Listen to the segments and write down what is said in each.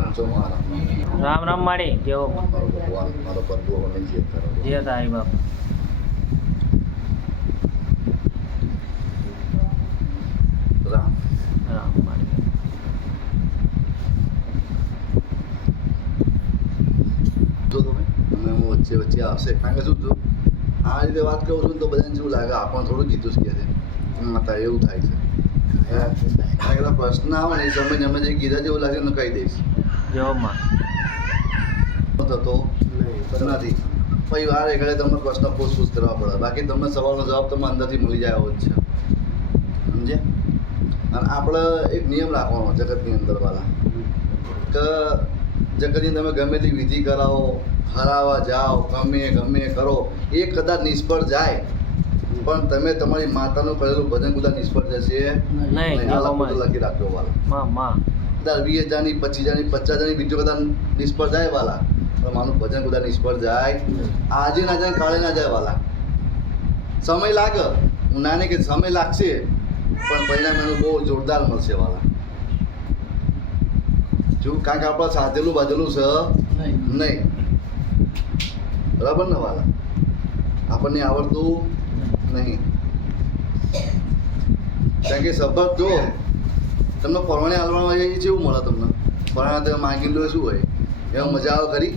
રામ રામ માડી કેવો મારો બંધુ મને જે કરો જે તારી બાપ રામ રામ માડી જો તમે અને હું વચ્ચે વચ્ચે આવશે કારણ કે શું છું આ રીતે વાત કરું છું તો બધાને શું લાગે આપણને થોડું કીધું જ કહે છે માતા એવું થાય છે કારણ કે પ્રશ્ન આવે ને એ સમય અમે જે કીધા જેવું લાગે ને કહી દઈશ જેવો માં થતો નથી પછી વાર એકડે તમને પ્રશ્ન પૂછપૂછ કરવા પડે બાકી તમને સવાલનો જવાબ તમને અંદરથી મળી જાય એવો જ છે સમજે અને આપણે એક નિયમ રાખવાનો જગતની અંદર વાળા કે જગતની તમે ગમે તે વિધિ કરાવો હરાવા જાઓ ગમે કરો એ કદાચ નિષ્ફળ જાય પણ તમે તમારી માતાનું કરેલું ભજન કદાચ નિષ્ફળ જશે નહીં લખી રાખજો વાલા માં કદાચ 20,000ની 25,000ની 50,000ની બીજો કદાચ નિષ્ફળ જાય વાલા પણ માનું ભજન કદાચ નિષ્ફળ જાય આજે ના જાય કાલે ના જાય વાલા સમય લાગે હું ના નહીં કે સમય લાગશે પણ પરિણામ એનું બહુ જોરદાર મળશે વાલા જો કારણ કે આપણે સાધેલું બાંધેલું છે નહીં બરાબર ને વાલા આપણને આવડતું નહીં કારણ કે સબક જો તમને પરવાણે હાલવામાં આવે એ કેવું મળે તમને પરવાણા તમે માગી લો શું હોય એમાં મજા આવે ખરી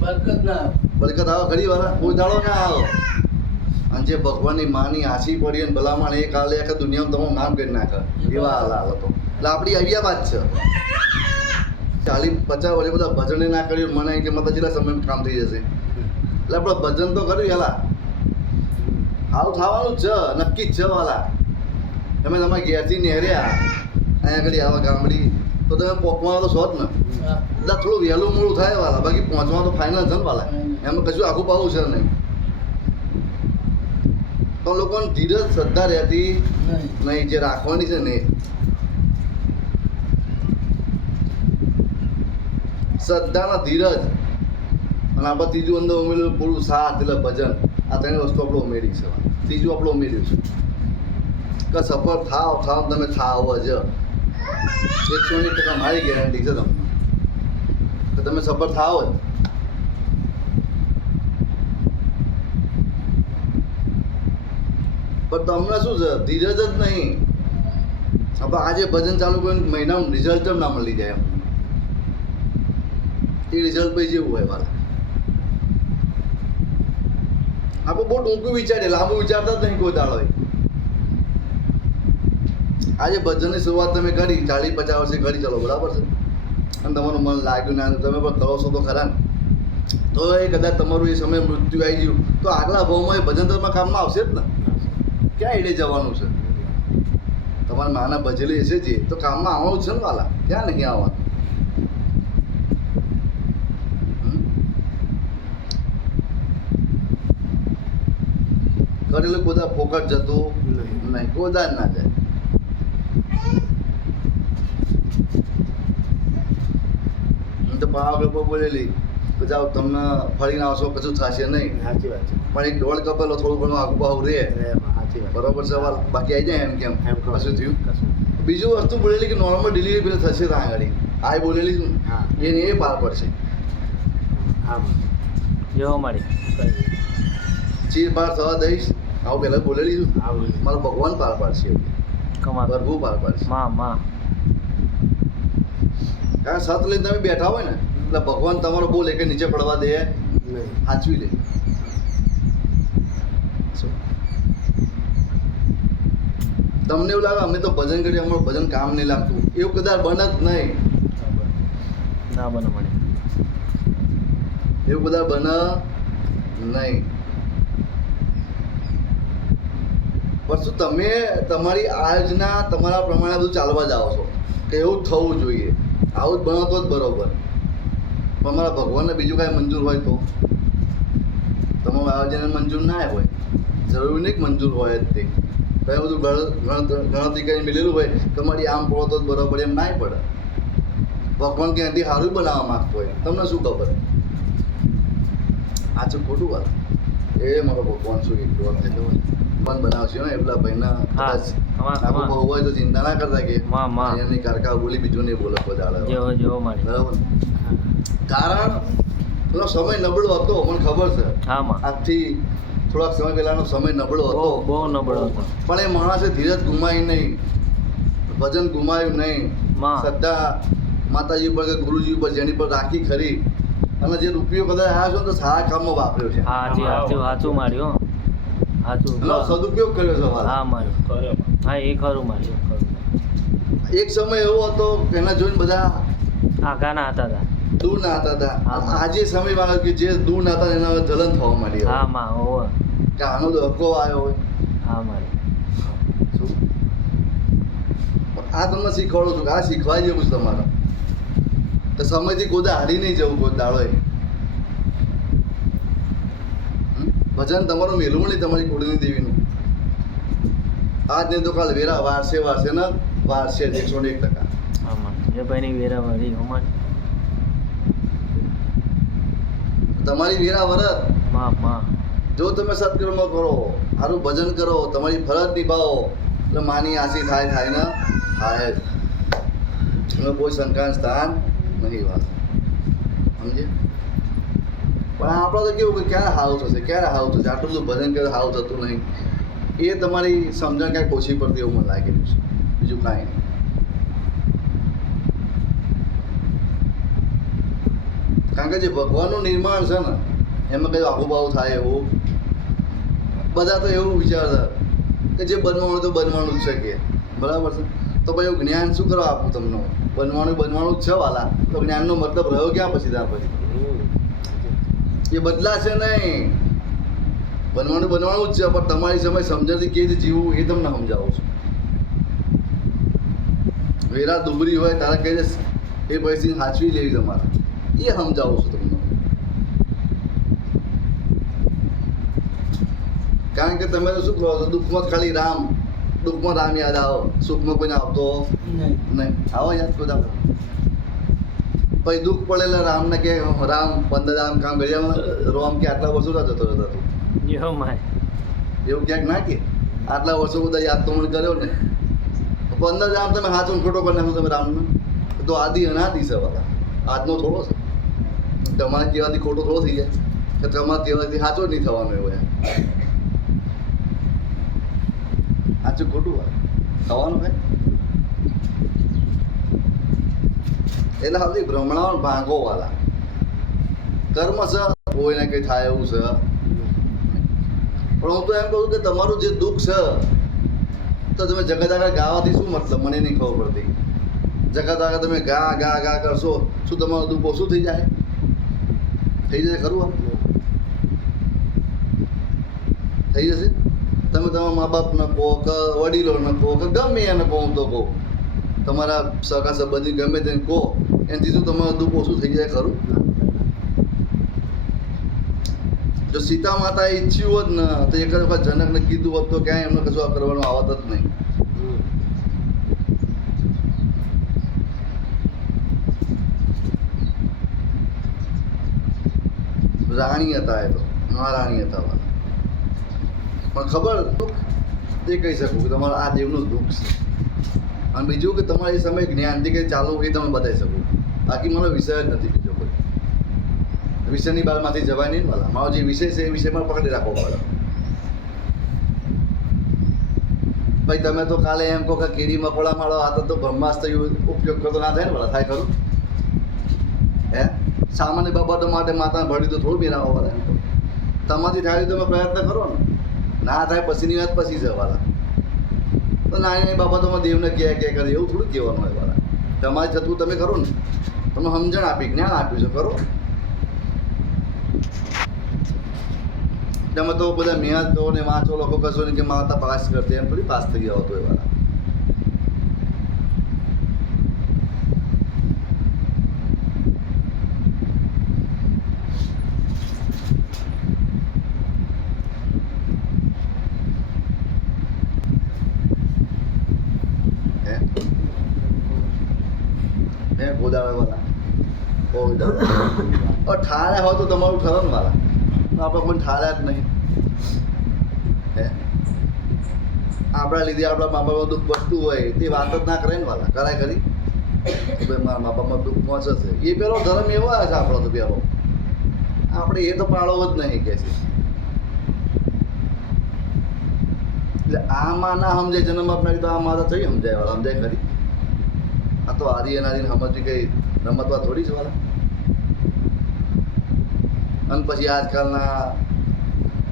બરકત આવે ખરી વાલા કોઈ દાડો ના આવે અને જે ભગવાનની માની આશી પડી અને ભલામણ એ કાલે આખા દુનિયામાં તમારું નામ કરી નાખે એવા હાલ હતો એટલે આપણી આવ્યા વાત છે 40-50 વર્ષે બધા ભજને ના કર્યું મને કે મતલબ જેટલા સમય કામ થઈ જશે એટલે આપણે ભજન તો કર્યું હેલા હાવ થવાનું જ છે નક્કી જ છે વાલા તમે તમારા ઘેરથી નેહર્યા અહીંયા આગળ આવા ગામડી તો તમે પહોંચવાનો તો છો જ ને એટલે થોડું વહેલું મોડું થાય વાલા બાકી પહોંચવાનું તો ફાઇનલ છે ને વાલા એમાં કશું આખું પાવું છે નહીં તો લોકોને ધીરજ શ્રદ્ધા રહેતી નહીં જે રાખવાની છે ને શ્રદ્ધાના ધીરજ અને આપણે ત્રીજું અંદર ઉમેર્યું પૂરું સાથ એટલે ભજન આ ત્રણ વસ્તુ આપણે ઉમેરી છે ત્રીજું આપણે ઉમેર્યું છે કે સફળ થાવ તમે થાવ જ 101% મારી ગેરંટી છે તમને કે તમે સફળ થાવ જ પણ તમને શું છે ધીરજ જ નહીં આપણે આજે ભજન ચાલુ કરીને મહિનાનું રિઝલ્ટ જ ના મળી જાય એ રિઝલ્ટ પછી જેવું હોય વાલા આપણે બહુ ટૂંકું વિચારીએ લાંબુ વિચારતા જ નહીં કોઈ દાડો આજે ભજનની શરૂઆત તમે કરી 40-50 વર્ષે કરી ચાલો બરાબર છે અને તમારું મન લાગ્યું ના તમે પણ કરો છો તો ખરા ને તો એ કદાચ તમારું એ સમય મૃત્યુ આવી ગયું તો આગલા ભાવમાં એ ભજન તમારા કામમાં આવશે જ ને ક્યાં એડે જવાનું છે તમારા માના ભજેલી હશે જે તો કામમાં આવવાનું છે ને વાલા ક્યાં નહીં આવવાનું કરેલું બધા ફોકટ જતું નહીં કોદાર ના જાય તો પાવાગઢ પર બોલેલી તો જાઓ તમને ફરીને આવશો કશું થશે નહીં સાચી વાત છે પણ એક દોડ કપેલો થોડું ઘણું આગુ પાવું રહે સાચી વાત બરોબર સવાલ બાકી આવી જાય એમ કેમ કશું થયું કશું બીજું વસ્તુ બોલેલી કે નોર્મલ ડિલિવરી પેલા થશે ત્યાં આગળ આ બોલેલી શું હા એને એ પાર પડશે હા જેવો માડી ચીર પાર થવા દઈશ આવું પહેલાં બોલેલી છું આવું મારો ભગવાન પાર પાડશે કમા પ્રભુ પાર પાડશે માં કારણ સત લઈને તમે બેઠા હોય ને એટલે ભગવાન તમારો બોલ એક નીચે પડવા દે નહીં સાચવી લે તમને એવું લાગે અમે તો ભજન કરીએ અમારું ભજન કામ નહીં લાગતું એવું કદાચ બને જ નહીં ના બને માડી એવું કદાચ બને નહીં પણ શું તમે તમારી આજના તમારા પ્રમાણે બધું ચાલવા જાઓ છો કે એવું જ થવું જોઈએ આવું જ બનો તો જ બરોબર પણ મારા ભગવાનને બીજું કાંઈ મંજૂર હોય તો તમારું આયોજન મંજૂર ના હોય જરૂરી નહીં મંજૂર હોય જ તે કઈ બધું ગણતરી કરીને મિલેલું હોય કે મારી આમ પડો તો જ બરોબર એમ ના પડે ભગવાન ક્યાંથી સારું બનાવવા માગતો હોય તમને શું ખબર આ છે ખોટું વાત એ મારો ભગવાન શું એટલું થયેલો હોય પણ બનાવશે ને એટલા ભાઈના કદાચ આખું બહુ હોય તો ચિંતા ના કરતા કે એમની કારકા બોલી બીજું નહીં બોલે બધા જેવો માડી બરાબર કારણ પેલો સમય નબળો હતો, મને ખબર છે. હા માં. આજથી થોડાક સમય પહેલાનો સમય નબળો હતો, બહુ નબળો હતો. પણ એ માણસે ધીરજ ગુમાવી નહીં, વજન ગુમાવ્યું નહીં, માં. શ્રદ્ધા માતાજી ઉપર કે ગુરુજી ઉપર જેની પર રાખી ખરી, અને જે રૂપિયો કદાચ આવ્યો છે ને તો સારા કામમાં વાપર્યો છે. હાજી હાચું હાચું માર્યું હાચું. એનો સદુપયોગ કર્યો છે વાલા. હા માર્યું. હા એ ખરું માર્યું. એક સમય એવો હતો કે એના જોઈને બધા આઘાના હતા તા. દૂર ના હતા. હા. આજે સમય વાળો કે જે દૂર ના હતા એના હવે જલન થવા માંડી હવે. હા માં હોવે. કે આનો ધક્કો આવ્યો હોય. હા માર્યું. શું? આ તમને શીખવાડું છું કે આ શીખવાય જેવું છે તમારે. તો સમયથી કોદા હારી નહીં જવું કોઈ દાડો. ભજન તમારું મેલું નહીં, તમારી કુળની દેવીનું. આજ નહીં તો કાલ વેરા વારસે વારસે ને વારસે 101%. હા માં. એ ભાઈની વેરાવાળી અમાર. તમારી વેરા વરત માં. જો તમે સત્કર્મ કરો, સારું ભજન કરો, તમારી ફરજ નિભાવો એટલે માની આશી થાય ને થાય જ. એમાં કોઈ શંકાનું સ્થાન નહીં વાત. સમજે? પણ આપણે તો કેવું કે ક્યારે હાવ થશે, આટલું બધું ભજન કરે હાવ થતું નહીં. એ તમારી સમજણ કાંઈક ઓછી પડતી એવું મને લાગેલું છે, બીજું કાંઈ નહીં. કારણ કે જે ભગવાનનું નિર્માણ છે ને એમાં કંઈ આહુભાવ થાય એવું બધા તો એવું વિચારતા કે જે બનવાનું તો બનવાનું જ છે કે બરાબર છે. તો ભાઈ એવું જ્ઞાન શું કરવા આપું તમને? બનવાનું જ છે વાલા. તો જ્ઞાનનો મતલબ રહ્યો ક્યાં પછી ત્યાર પછી? એ બદલાશે નહીં. બનવાનું જ છે, પણ તમારી સમય સમજણથી કેવી રીતે જીવવું એ તમને સમજાવું છું. વેરા દુબરી હોય તારે કઈ રીતે એ પરિસ્થિતિ સાચવી લેવી તમારે એ સમજાવું છું તમને. કારણ કે તમે તો શું કહો છો, દુઃખમાં ખાલી રામ યાદ આવો, સુખમાં કોઈને આવતો નહીં. આવો યાદ બધા પછી દુઃખ પડેલા રામને કે રામ 15 દામ કામ કર્યા, રોમ કે આટલા વર્ષો ના જતો રહેતો. યો માય. એવું ક્યાંક ના કે આટલા વર્ષો બધા યાદ તો મને કર્યો ને 15 દામ તમે હાચો ખોટો કરી નાખો તમે રામને, તો આદિ અનાદિ છે બધા. આજનો થોડો છે, તમારે કહેવાથી ખોટો થોડો થઈ જાય કે તમારે કહેવાથી સાચો જ નહીં થવાનો એવો યાર. સાચું ખોટું હોય થવાનું ભાઈ. એટલે હવે ભ્રમણાઓ ભાંગો વાળા કર્મ છે, કોઈને કંઈ થાય એવું છે. પણ હું તો એમ કહું કે તમારું જે દુઃખ છે તો તમે જગત આગળ ગાવાથી શું મતલબ? મને નહીં ખબર પડતી. જગત આગળ તમે ગા કરશો, શું તમારું દુઃખ ઓછું થઈ જાય? થઈ જશે ખરું? થઈ જશે. તમે તમારા મા બાપને કહો કે વડીલોને કહો કે ગમે એને કહો, તો કહો તમારા સગા સંબંધી ગમે તેને કહો, એનાથી શું તમારું દુઃખ ઓછું થઈ જાય ખરું? જો સીતા માતાએ ઈચ્છ્યું હોત ને તો એક જ વખત જનકને કીધું હોત તો ક્યાંય એમને કશું કરવાનું આવત જ નહીં. રાણી હતા, એ તો મહારાણી હતા વાલા. પણ ખબર એ કહી શકું કે તમારા આ દેવનું દુઃખ છે. અને બીજું કે તમારે એ સમય જ્ઞાનથી કંઈ ચાલવું એ તમે બતાવી શકો. બાકી મારો વિષય જ નથી બીજો કોઈ. વિષયની બહારમાંથી જવાય નહીં વાલા. મારો જે વિષય છે એ વિષયમાં પકડી રાખવો પડે. ભાઈ તમે તો કાલે એમ કહો કે કીડી મકોડા મારો આ તો બ્રહ્માસ્ત્ર ઉપયોગ કરતો ના થાય ને વાલા? થાય ખરું? હે સામાન્ય બાબતો માટે માતાને ભળી તો થોડું બેરાવો વાલા. એમ તો તમારાથી થાય તમે પ્રયત્ન કરો ને. ના થાય પછીની વાત પછી જવાલા. તો નાની નાની બાબતોમાં દેવને કે કરે એવું થોડું કહેવાનું હોય વાલા. તમારે થતું તમે કરો ને, તમે સમજણ આપી, જ્ઞાન આપ્યું છે, કરો. તમે તો બધા મહેનત કરો ને વાંચો લખો કશો ને કે માતા પાસ કરતી, એમ થોડી પાસ થઈ ગયા હતો એ વાળા. ગોદાવર વાળા ઠાર્યા હોય તો તમારું ઠરો ને વાળા. આપણે કોઈ ઠાર્યા જ નહીં. હે આપણા લીધે આપણા મા બાપ દુઃખ વધતું હોય તે વાત જ ના કરે ને વાલા. કરાય કરી કે ભાઈ મારા મા બાપમાં દુઃખ પહોંચે છે. એ પેલો ધર્મ એવો આવે છે આપણો તો પેલો. આપણે એ તો પાળવો જ નહીં કે છે. એટલે આ માં ના સમજાય જન્મ આપનારી તો આ માં તો થઈ સમજાય વાળા સમજાય ખરી. આ તો આદિ અનાદિને સમજવી કઈ રમતવા થોડી છે વાળા. અને પછી આજકાલના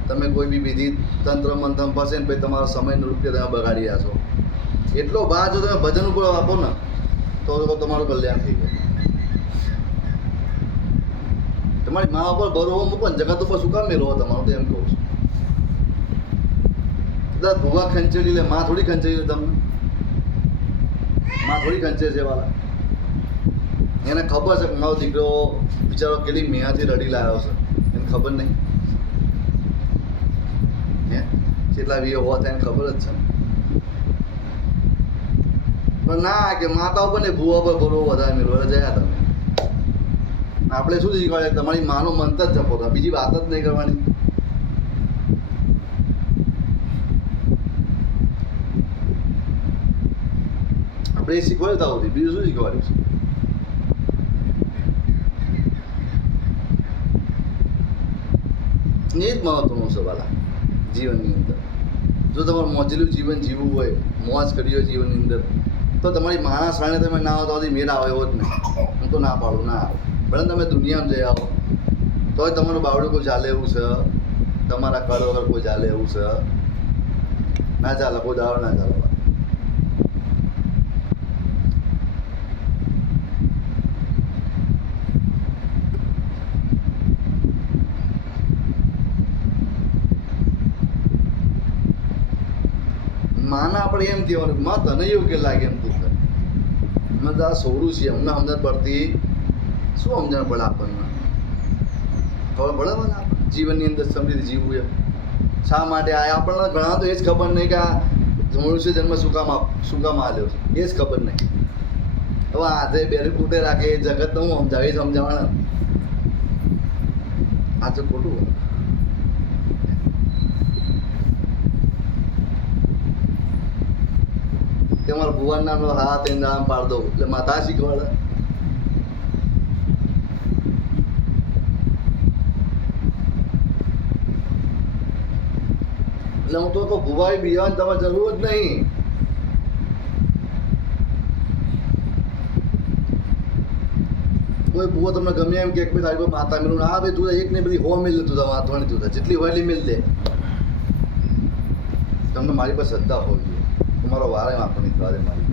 તમે કોઈ બી વિધિ તંત્ર મંત્ર ફસે ને પછી તમારો સમયનું રૂપિયા તમે બગાડી રહ્યા છો. એટલો ભાર જો તમે ભજન ઉપર આપો ને તો તમારું કલ્યાણ થઈ જાય. તમારી મા ઉપર ભરોવો મૂકો ને જગત ઉપર શું કામ મેળવો તમારું તો એમ કહું છું. બધા ભૂવા ખંચેલી લે, માં થોડી ખંચેલી લે તમને. માં થોડી ખંચે છે વાળા. એને ખબર છે કે મારો દીકરો બિચારો કેટલી મેહાથી રડી લાવ્યો છે, એને ખબર નહીં. હે કેટલા વીએ હોત એને ખબર જ છે. પણ ના કે માતા ઉપર ને ભૂવા પર ભરવો વધારે મેળવો જયા તમે. આપણે શું શીખવાડે? તમારી માનો મંત્ર જ જપો, બીજી વાત જ નહીં કરવાની. આપણે એ શીખવાડતા હોતી, બીજું શું શીખવાડ્યું છે? એ જ મહત્વનું છે વાલા જીવનની અંદર. જો તમારે મોજેલું જીવન જીવવું હોય, મોજ કરી હોય જીવનની અંદર, તો તમારી માણસ રાણે તમે ના આવો તો મેળ આવે એવો જ નહીં. હું તો ના પાડું, ના આવે. ભલે તમે દુનિયામાં જઈ આવો તોય તમારું બાવડું કોઈ ચાલે એવું છે, તમારા કળ વગર કોઈ ચાલે એવું છે ના ચાલે, કોઈ દાડો ના ચાલે. માને આપણે એમ કહેવાનું માં તને યોગ્ય લાગે એમ તું કર. અમે તો આ સોરું છીએ, અમને સમજણ પડતી શું સમજણ પડે આપણને? ખબર પડે મને જીવનની અંદર સમજીને જીવવું એમ શા માટે આ આપણને ઘણા તો એ જ ખબર નહીં કે આ મનુષ્ય જન્મ શું કામ આવ્યો છે, એ જ ખબર નહીં. હવે હાથે બેરું કૂટે રાખે એ જગત હું સમજાવી સમજાવવાના આ તો ખોટું. કે મારા ભુવન નામનો હાથ એ નામ પાડ દઉં એટલે માતા શીખવાડે. એટલે હું તો કહું ભુવાઈ બિયાવાની તમારે જરૂર જ નહીં. કોઈ ભૂવો તમને ગમે એમ કે ભાઈ તારી માતા મેળવું આ ભાઈ તું એક ને બધી હો મિલ તું વાંધવાની તું જેટલી હોય એટલી મિલ દે. તમને મારી પર શ્રદ્ધા હોવી જોઈએ. તમારો વારે આપણી વારે મારી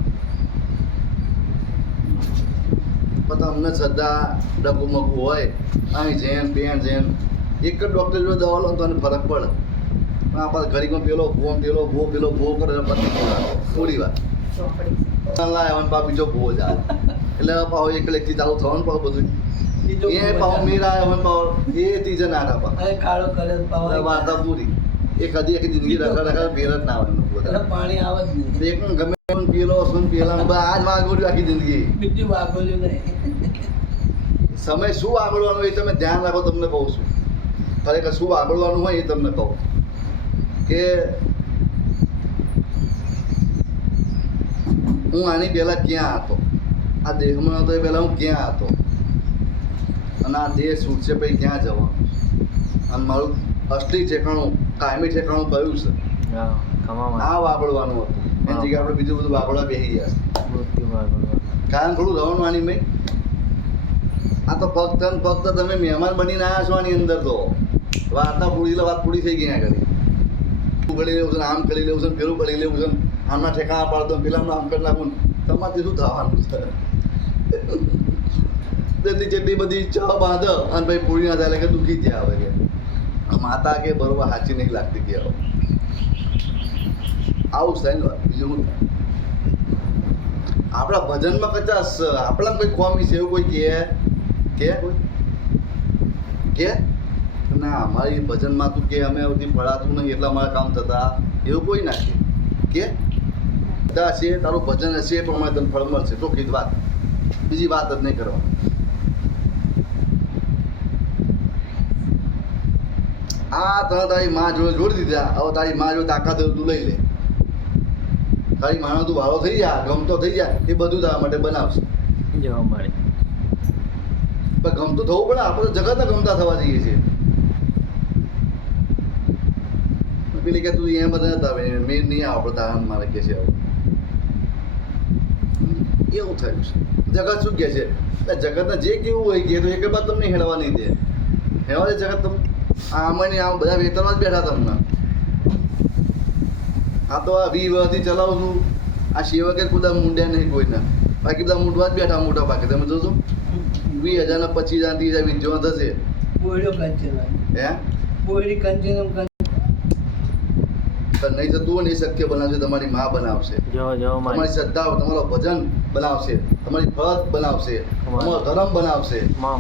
પણ તમને શ્રદ્ધા ડગુમગું હોય અહીં જેન બેન જેન એક જ ડૉક્ટર જો દવા લો તો એને ફરક પડે. પણ આપણે ઘડીમાં પેલો ભૂવો કરે પછી થોડી વાર લાવે પાછો બીજો ભૂવો જાય એટલે પાછો એકલેથી ચાલુ થવાનું પાછું બધું એ પાછો મીરા આવે પાછો એ ત્રીજે ના રાખવા વાર્તા પૂરી. એ કદી એક જિંદગી રખા ફેર જ ના આવે પાણી આવે જ નહીં. એક ગમે પેલો શું પેલા આજ વાગોડ્યું આખી જિંદગી. બીજું વાગોલ્યું નહીં. સમય શું આગળવાનું એ તમે ધ્યાન રાખો. તમને કહું છું ખરેખર શું આગળવાનું હોય એ તમને કહું કે હું આની પહેલા ક્યાં હતો, આ દેહમાં હતો એ પહેલા હું ક્યાં હતો, અને આ દેહ છૂટશે પછી ક્યાં જવાનું, અને મારું અસલી ઠેકાણું કાયમી ઠેકાણું કયું છે આ વાગડવાનું હતું. એની જગ્યાએ આપણે બીજું બધું વાગડવા બેસી ગયા. કારણ થોડું રહેવાનું આની મેં. આ તો ફક્ત ને ફક્ત તમે મહેમાન બનીને આવ્યા છો આની અંદર. તો વાર્તા પૂરી વાત પૂરી થઈ ગઈ. ના કરી કરી લેવું છે, આમ કરી લેવું છે, પેલું કરી લેવું છે, આમના ઠેકાણા પાડ દો, પેલાનું આમ કરી નાખું. તમારથી શું થવાનું છે? તેથી જેટલી બધી ઈચ્છાઓ બાંધો અને ભાઈ પૂરી ના થાય એટલે કે દુઃખી થયા આવે કે માતા કે બરોબર સાચી નહીં લાગતી કે આવું જ થાય ને. બીજું આપણા ભજનમાં કચાશ આપણા કોઈ ખોમી છે એવું કોઈ કે ના અમારી ભજનમાં તું કે અમે બધી ફળાતું નહીં એટલે અમારા કામ થતા એવું કોઈ ના કે બધા હશે તારું ભજન હશે એ પ્રમાણે તને ફળ મળશે. ચોખ્ખી જ વાત, બીજી વાત જ નહીં કરવાની. આ તને તારી માં જોડે જોડી દીધા. હવે તારી માં જો તાકાત હોય તું લઈ લે. તારી માનો તું વાળો થઈ જા, ગમતો થઈ જાય એ બધું તારા માટે બનાવશે. જો મારી પણ ગમતું થવું પડે. આપણે તો જગતને ગમતા થવા જઈએ છીએ. પેલી કે તું એમ બધા નતા આવે મેં નહીં આપણે તારા મારે કે છે આવું એવું થયું છે. જગત શું કહે છે જગતને જે કેવું હોય કે તો એક બાદ તમને હેડવા નહીં દે. હેવા દે જગત તમે આમાં નહીં આમ બધા વેતનમાં જ બેઠા તમને. આ તો આ 20 વર્ષથી ચલાવું છું. આ સેવકે બધા મૂંડ્યા નહીં કોઈના. બાકી બધા મૂંડવા જ બેઠા મોટા પાકે. તમે જોશો 20,000 ને 25,000 30,000 વીજવા થશે. બોયડો કંચન હે બોયડી કંચન પણ નહીં થતું હોય ને એ શક્ય બનાવશે. તમારી માં બનાવશે, જો તમારી મારી શ્રદ્ધા, તમારો ભજન બનાવશે, તમારી ફરજ બનાવશે, તમારો ધર્મ બનાવશે. માં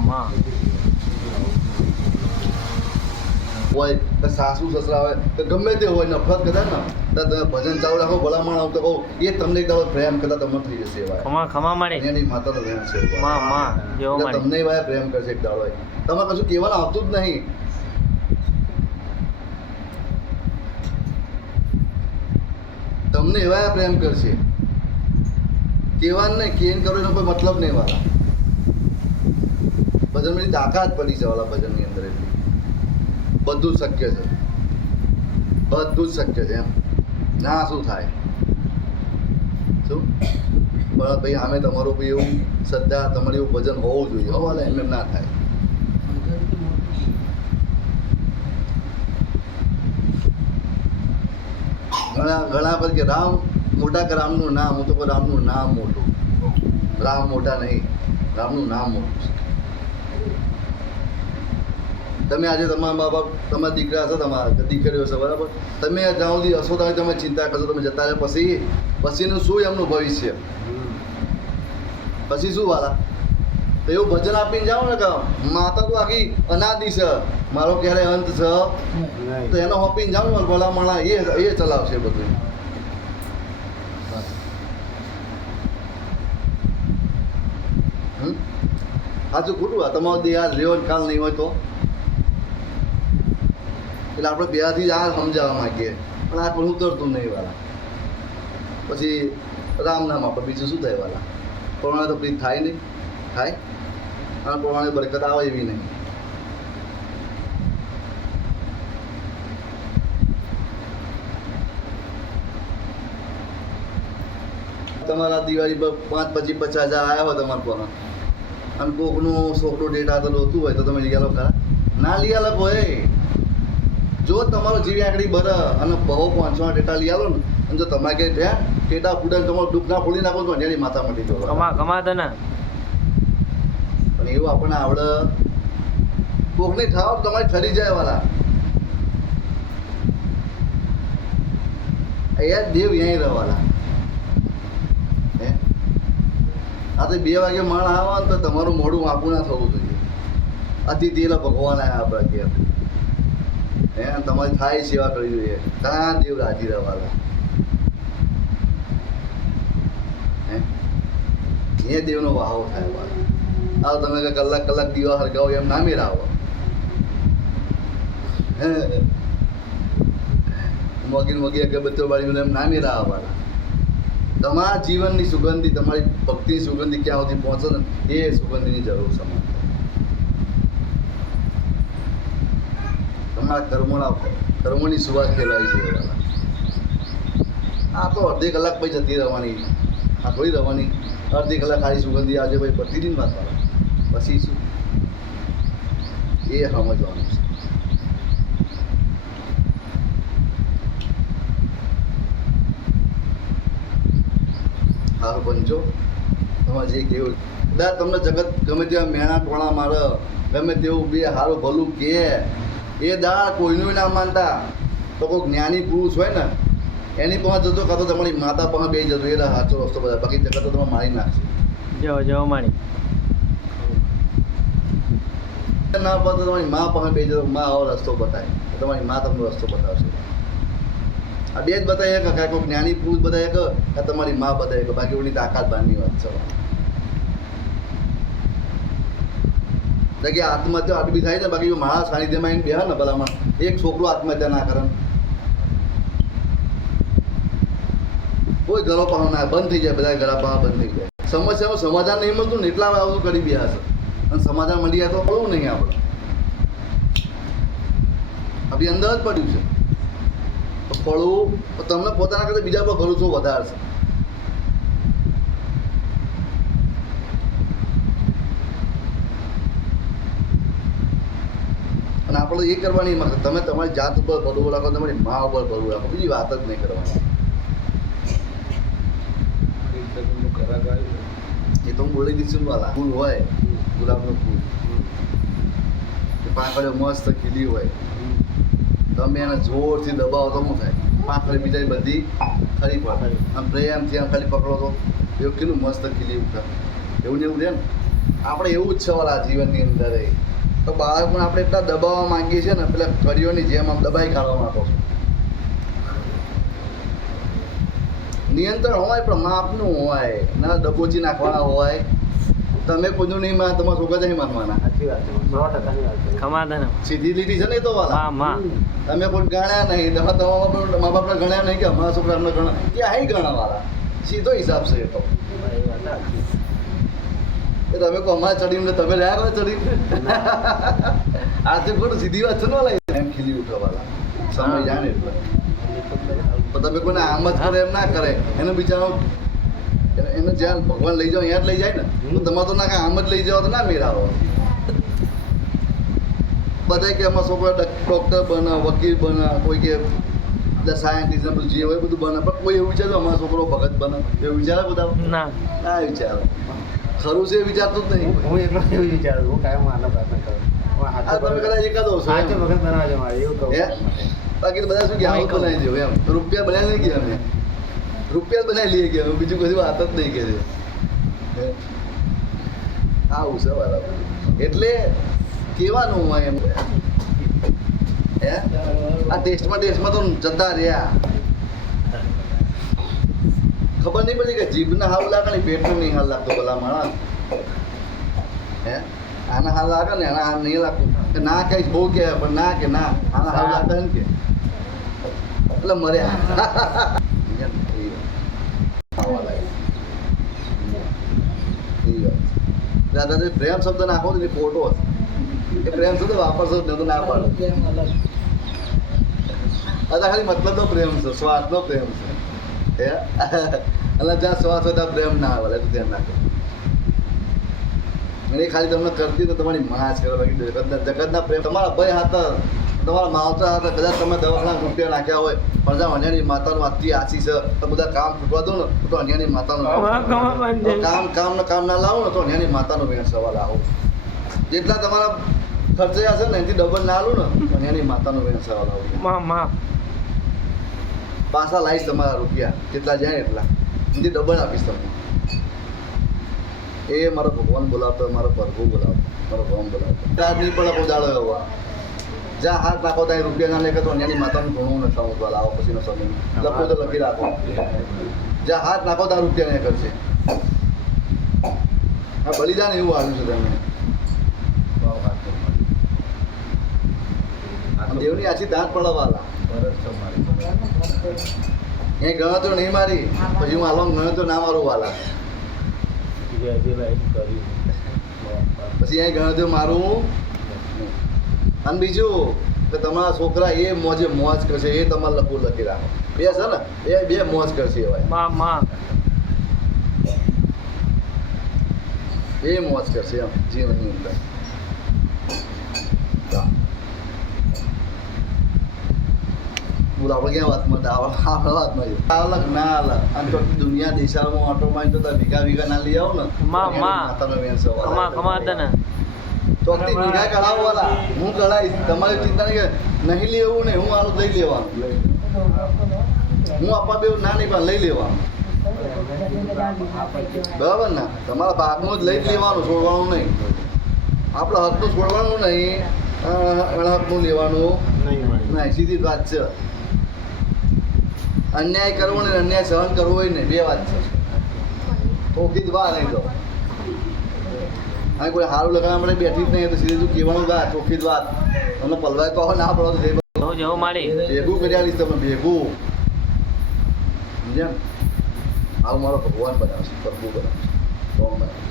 હોય કે સાસુ સસરા હોય કે ગમે તે હોય નફરત કરતા ને તો તમે ભજન ચાલુ રાખો. ભલામણ આવતો કહું એ તમને એક દાડો પ્રેમ કરતા તમને થઈ જશે. એવા ખમા મારી એની માતાનો પ્રેમ છે. જો એટલે મારી તમને એવા પ્રેમ કરશે એક દાડો. તમારે કશું કહેવાનું આવતું જ નહીં. તમને એવા પ્રેમ કરશે. કહેવાનું નહીં, કેન કરો એનો કોઈ મતલબ નહીં. વાળા ભજનની તાકાત પડી છે. વાળા ભજનની અંદર એટલી બધું જ શક્ય છે. બધું જ શક્ય છે. એમ ના શું થાય શું પણ ભાઈ આમે તમારું ભાઈ એવું શ્રદ્ધા તમારી એવું ભજન હોવું જોઈએ. હવાલે એમ ના થાય. ઘણા પર કે રામ મોટા કે રામનું નામ. હું તો કહું રામનું નામ મોટું. રામ મોટા નહીં, રામનું નામ મોટું છે. તમે આજે તમારા મા બાપ તમારા દીકરા હશે, તમારા દીકરીઓ હશે, બરાબર. તમે જ્યાં સુધી હશો ત્યારે તમે ચિંતા કરશો. તમે જતા રહે પછીનું શું એમનું ભવિષ્ય? પછી શું વાલા? તો એવું ભજન આપીને જાઓ ને કે માતા તો આખી અનાદિ છે, મારો ક્યારે અંત છે, તો એનો હોપીને જાઓ ને ભલા માણા એ ચલાવશે બધું. સાચું ખોટું? આ તમારો દેહ આજ રહ્યો કાલ નહીં હોય તો એટલે આપણે પહેલાંથી જ આ સમજાવવા માંગીએ પણ આ પણ ઉતરતું નહીં. વાલા પછી રામ નામ આપણે બીજું શું થાય? વાલા પ્રમાણે તો પ્રીત થાય નહીં. થાય અને પ્રમાણે બરકત આવે એવી નહીં. તમારા દિવાળી પર 5 પછી 50,000 આવ્યા હોય તમારા પર અને કોકનું છોકરું ડેટા તો લોતું હોય તો તમે લઈ આલો ખરા? ના લઈ આલો હોય. જો તમારો જીવી આંકડી બર અને બહુ 500 ડેટા લઈ આલો ને અને જો તમારે કે ડેટા ફૂડે તમારું દુઃખ ના ફોડી નાખો તો એની માથા મટી જવો. કમા તો ના પણ એવું આપણને આવડે. કોકની ઠાવ તમારી ઠરી જાય. વાલા અહીંયા દેવ અહીં રહેવાના. હે આ તો 2 વાગે માણ આવે ને તો તમારું મોઢું વાંકું ના થવું જોઈએ. અતિથિ એટલે ભગવાન આવ્યા આપણા ઘેર. હે તમારી થાય સેવા કરવી જોઈએ. કાં દેવ રાજી રહેવાના. હે એ દેવનો વાહો થાય. વાલા આવ તમે કે કલાક દીવા હરગાવો એમ ના મેરાવો. મોગી અગરબત્તીઓ બાળી એમ ના મેરાવા. વાલા તમારા જીવનની સુગંધી, તમારી ભક્તિની સુગંધી ક્યાં સુધી પહોંચે ને એ સુગંધીની જરૂર છે. તમારા કર્મોની સુવાસ ફેલાવી છે. આ તો અડધી કલાક પછી જતી રહેવાની. આ થોડી રહેવાની. અડધી કલાક ખાલી સુગંધી આજે ભાઈ બધી વાત વાળા. પછી શું એ સમજવાનું છે. સારું પંચો તમારે જે કેવું બધા તમને જગત ગમે તેવા મેણા ટોણા મારે, ગમે તેવું બે સારું ભલું કે એ દાળ કોઈનું ના માનતા. તો કોઈ જ્ઞાની પુરુષ હોય ને એની પાસે જતો કાં તો તમારી માતા પાસે બે જતો. એ સાચો રસ્તો બધા. બાકી જગત તો તમે મારી નાખશે. જો મારી ના પડતો તમારી મા પાસે બે જતો. મા આવો રસ્તો બતાવે. તમારી મા તમને રસ્તો બતાવશે. આ બે જ બતાવીએ કે કોઈ જ્ઞાની પુરુષ બતાવે કે તમારી મા બતાવે કે બાકી ઓની તાકાત બહારની વાત છે. કે આત્મહત્યા આટલી થાય ને. બાકી મારા સાનિધ્યમાં એને બેહે ને ભલામાં એક છોકરો આત્મહત્યા ના કરે. કોઈ ઘરો પાહો ના બંધ થઈ જાય. બધા ઘરા પાહા બંધ થઈ જાય. સમસ્યાનું સમાધાન નહીં મળતું ને એટલા બધું કરી બેહા છે અને સમાધાન મળી જાય તો પડવું નહીં આપણે આપણી અંદર જ પડ્યું છે તો પડવું તો તમને પોતાના કરતા બીજા પર ભરોસો વધારે છે અને આપણે એ કરવાની માંગે તમે તમારી જાત ઉપર ભરવું રાખો તમારી મા ઉપર ભરવું રાખો બીજી વાત જ નહીં કરવાની એ તો હું બોલી દઈશું વાલા ફૂલ હોય ગુલાબનું ફૂલ એ પાંખડીઓ મસ્ત ખીલી હોય તમે એને જોરથી દબાવો તો શું થાય પાંખડી બીજાની બધી ખરી પડે આમ પ્રેમથી આમ ખાલી પકડો તો એવું કેટલું મસ્ત ખીલી ઉઠે એવું ને એવું રહે ને આપણે એવું જ છે વાલા જીવનની અંદર તો બાળકોને આપણે એટલા દબાવવા માંગીએ છીએ ને પેલા કડીઓની જેમ આમ દબાઈ કાઢવા માંગો છો નિયંત્રણ હોય પણ માપનું હોય ના દબોચી નાખવાના હોય તમે કોઈનું નહીં માન તમારા છોકરા નહીં માનવાના સાચી વાત છે 100%ની વાત છે ખમાદન સીધી લીટી છે ને એ તો વાલા માં તમે કોઈ ગણ્યા નહીં તમારા મા બાપને ગણ્યા નહીં કે અમારા છોકરા અમને ગણા કે અહીં ગણા વાળા સીધો હિસાબ છે એ તો એ વાત સાચી. એ તમે કહો અમારે ચડીને તમે રહ્યા કરો ચડી આજે ખોટું સીધી વાત છે ન લઈ એમ ખીલી ઉઠવા વાળા સમય જાય ને એટલે તો તમે કોઈને આમ જ કરે એમ ના કરે એનો બિચારો એને જ્યાં ભગવાન લઈ જાઓ અહીંયા જ લઈ જાય ને તો તમારે તો ના કે આમ જ લઈ જાઓ તો ના મેળાવો બધા કે અમારા છોકરા ડૉક્ટર બને વકીલ બને કોઈ કે સાયન્ટિસ્ટ બધું જે હોય બધું બને પણ કોઈ એવું વિચારે અમારો છોકરો ભગત બને એવું વિચારે બધા ના ના વિચારો ખરું છે એ વિચારતું જ નહીં હું એટલો એવું વિચારું હું કાયમ આનો પ્રયત્ન કરું આ તમે કદાચ એકાદો છો સાચો એમ. વખત બનાવજો મારે એવું કહું હે? બાકી તો બધા શું કે આવું બનાવી દેવું એમ રૂપિયા બનાવી નહીં ગયા અમે રૂપિયા જ બનાવી લઈએ કે બીજું કદી વાત જ નહીં કરી આવું છે બરાબર એટલે કેવાનું હોય એમ હે આ ટેસ્ટમાં તો જતા રહ્યા ખબર નહીં પડી કે જીભના હાલ લાગે ને પેટનું નહીં હાલ લાગતો ભલા માણસ હે આના હાલ લાગે ને આના હાલ નહીં લાગતું કે ના કઈ બહુ કે પણ ના કે ના આના હાલ લાગે ને કે એટલે મર્યા ખાવા લાગે દાદાજી પ્રેમ શબ્દ નાખો તો એ ખોટો હશે એ પ્રેમ શબ્દ વાપરશો જ નહીં તો ના પાડો પ્રેમ અલગ. આ તો ખાલી મતલબનો પ્રેમ છે સ્વાર્થનો પ્રેમ છે હે એટલે જ્યાં શ્વાસ હોય ત્યાં પ્રેમ ના આવે એટલે ધ્યાન નાખો અને એ ખાલી તમને કરતી તો તમારી માં જ કરે બાકી જગતના પ્રેમ તમારા ભાઈ હાથર તમારા માવતર હાથર કદાચ તમે દવાખાના રૂપિયા નાખ્યા હોય પણ જ્યાં અન્યાની માતાનું આથી આશી છે તો બધા કામ ચૂકવા દો ને તો અન્યાની માતાનું કામ ના લાવો ને તો અન્યાની માતાનો વેણ સવાલ આવો જેટલા તમારા ખર્ચા હશે ને એનાથી ડબલ ના આવું ને તો અન્યાની માતાનો વેણ સવાલ આવો માં પાછા લાવીશ તમારા રૂપિયા જેટલા જાય એટલા એનાથી ડબલ આપીશ તમને એ મારો ભગવાન બોલાવતો મારો પ્રભુ બોલાવતો મારો ભગવાન બોલાવતો રાત નહીં પડે કોદાળો એવો જ્યાં હાથ નાખો ત્યાં રૂપિયા ના લેખે તો અન્યાની માતાનું ઘણું નથી સમજવા લાવો પછીનો સમય લખો તો લખી રાખો જ્યાં હાથ નાખો ત્યાં રૂપિયા નહીં કરશે આ બલિદાન એવું આવ્યું છે તમે દેવની આછી દાંત પડવાલા એ ગણતરો નહીં મારી પછી હું હાલવા ગણતરો ના મારું વાલા પછી અહીં ગણતરો મારું અને બીજું કે તમારા છોકરા એ મોજે મોજ કરશે એ તમારે લખવું લખી રાખો બે છે ને બે મોજ કરશે એવાય માં એ મોજ કરશે એમ જીવનની અંદર બોલો આપણે ક્યાં વાતમાં આપણે વાતમાં અલગ ના અલગ અને તો દુનિયા દેશામાં ઓટોમાં તો ભીગા ના લઈ આવો ને માતાનો વેણ સવાલ ખમાદન ચોકથી ભીગા કઢાવો વાલા હું કઢાવીશ તમારી ચિંતા નહીં કે નહીં લેવું ને હું આનું લઈ લેવાનું હું આપવા બે ના નહીં પણ લઈ લેવાનું બરાબર ને તમારા ભાગનું જ લઈ જ લેવાનું છોડવાનું નહીં આપણે હકનું છોડવાનું નહીં અણહકનું લેવાનું નહીં સીધી વાત છે અન્યાય કરવો ને અન્યાય સહન કરવો હોય ને બે વાત છે ઓકી જ વાત નહીં તો હા કોઈ સારું લગાવવા માટે બેઠી જ નહીં તો સીધું તું કહેવાનું વાત ચોખ્ખી જ વાત તમને પલવાય કહો ના પડો તો જવો માડી ભેગું કરી આવીશ તમે ભેગું સમજ્યા આવું મારો ભગવાન બનાવશે પ્રભુ બનાવશે સોમવારે